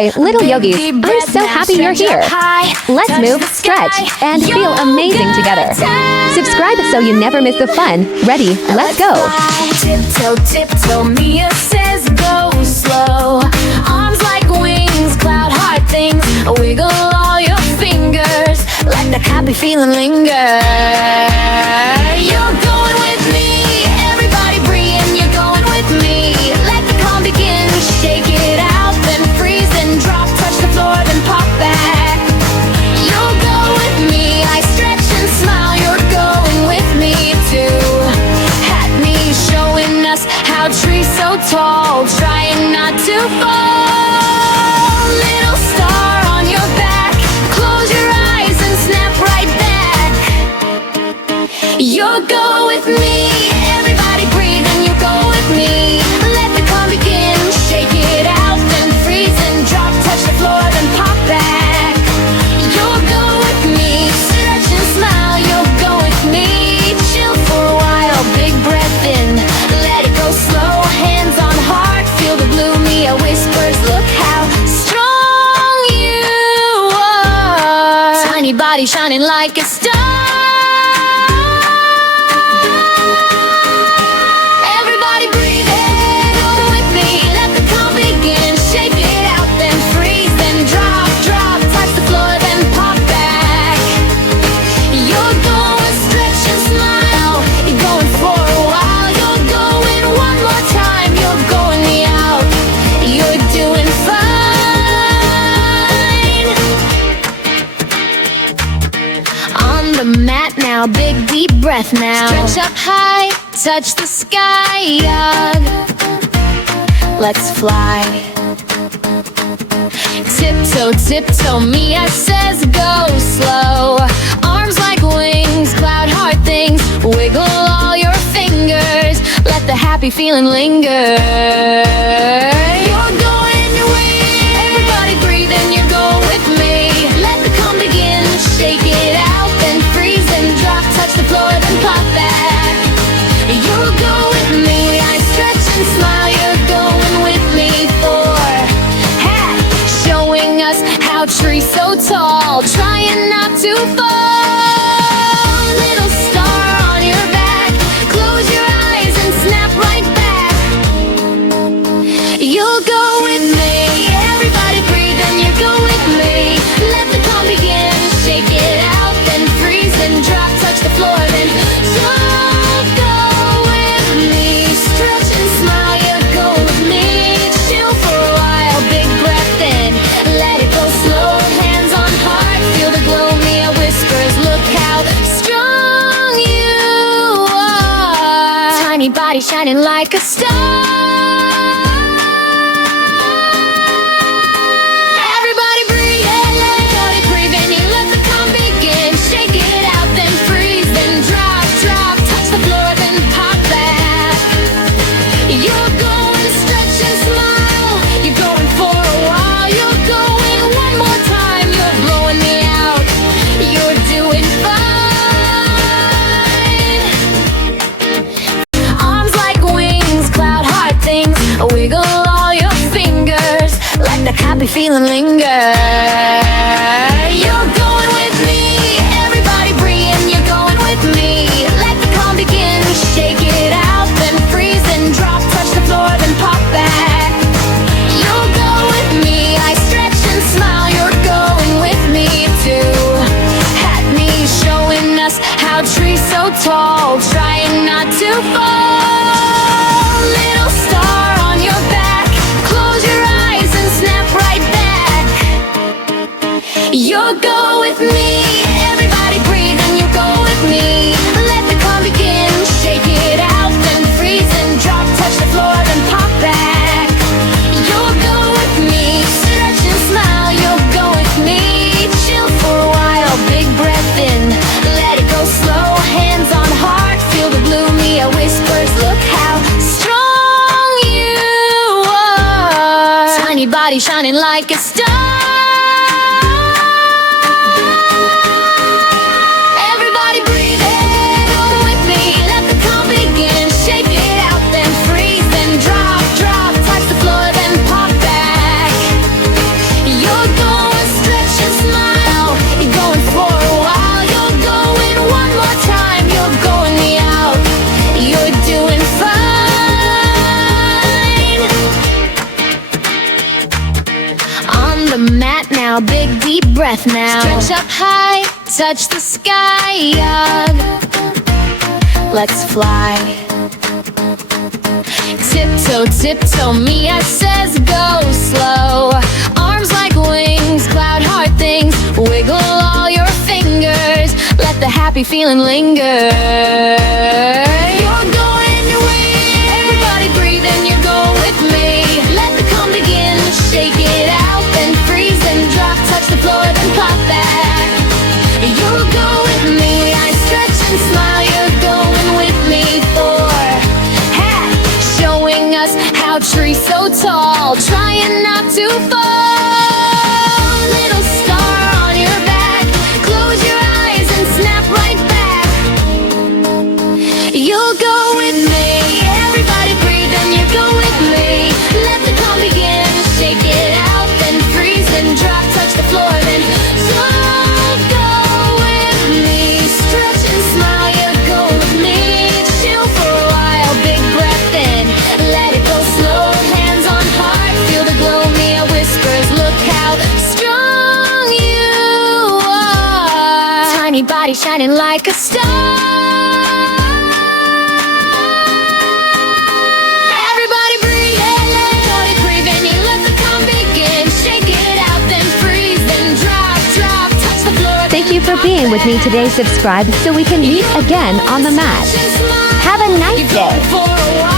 Hi, little yogis. I'm so happy you're here. Let's move, stretch, and feel amazing together. Subscribe so you never miss the fun. Ready? Let's go. Tiptoe, tiptoe, Mia says go slow. Arms like wings, cloud heart things. Wiggle all your fingers, let the happy feeling linger. You're going with me, everybody breathe. You're going with me, let the calm begin. Shake it out, then freeze and drop. Touch the floor, then pop back. You'll go with me, I stretch and smile. You're going with me too. Hat me showing us how trees so tall, trying not to fall. Little star on your back, close your eyes and snap right back. You'll go with me, everybody breathe and you go with me. Let the calm begin, shake it out, then freeze and drop. Touch the floor, then pop back. You'll go with me, stretch and smile. You'll go with me, chill for a while. Big breath in, let it go slow. Hands on heart, feel the blue. Mia whispers, look how strong you are. Tiny body shining like a star. Everybody breathe in, go with me. Let the calm begin, shake it out, then freeze, then drop, drop. Touch the floor, then pop back. You're going, stretch and smile. You're going for a while. You're going one more time. You're going me out. You're doing fine. On the mat now, big deep breath now. Stretch up high, touch the sky. Let's fly. Tiptoe, tiptoe, Mia says go slow. Arms like wings, cloud heart things. Wiggle all your fingers, let the happy feeling linger. You're going your way, everybody breathe and you go with me. Let the calm begin, shake it out, then freeze and drop. Touch the floor, then pop back. You'll go with me, I stretch and smile. You're going with me for hat, showing us how trees so tall, trying not to fall. Little star on your back, close your eyes and snap right back. You'll go with me, everybody breathe and you go with me. Let the calm begin, shake it out, then freeze and drop. Touch the floor, then you'll go with me. Stretch and smile, you go with me. Chill for a while, big breath in, let it go slow. Hands on heart, feel the glow. Mia whispers, look how strong you are. Tiny body shining like a star. Everybody breathe, everybody breathe and you let the calm begin. Shake it out, then freeze, then drop, drop. Touch the floor, then pop back. You're going, stretch and smile. You're going for a while. You're going one more time. You're blowing me out. You're doing fine. Arms like wings, cloud heart things. Wiggle all your fingers, let the happy feeling linger. You're going with me, everybody breathe and you're going with me. Let the calm begin, shake it out, then freeze and drop. Touch the floor, then pop back. You'll go with me, I stretch and smile. You're going with me too. Hat me showing us how trees so tall, trying not to fall. Little star on your back, close your eyes and snap right back. You'll go with me, everybody breathe and you go with me. Let the calm begin, shake it out, then freeze and drop. Touch the floor, then pop back. You'll go with me, stretch and smile. You'll go with me, chill for a while. Big breath in, let it go slow. Hands on heart, feel the blue. Mia whispers, look how strong you are. Tiny body shining like a star. Everybody breathe in, go with me. Let the calm begin, shake it out, then freeze, then drop, drop. Touch the floor, then pop back. on the mat now. Big deep breath now. Stretch up high, touch the sky. Let's fly. Tiptoe, tiptoe, Mia says go slow. Arms like wings, cloud heart things. Wiggle all your fingers. Let the happy feeling linger. You're going away. Everybody breathe and you go with me. Let the calm begin. Shake it out, then freeze and drop. Touch the floor, then pop back. You'll go with me. I stretch and smile. You're going with me for hat. Showing us how trees so tall. Trying not to fall. Little star on your back. Close your eyes and snap right back. You'll go with me. Everybody breathe and you go with me. Let the calm begin. Shake it out, then freeze and drop. Touch the floor, then don't go with me. Stretch and smile, you go with me. Chill for a while, big breath in. Let it go slow, hands on heart. Feel the glow, Mia whispers. Look how strong you are. Tiny body shining like a star. Everybody breathe, everybody breathe, and you let the calm begin. Shake it out, then freeze, then drop, drop, touch the floor. Thank you for being with me today. Subscribe so we can meet again on the mat. Have a nice day. For a while.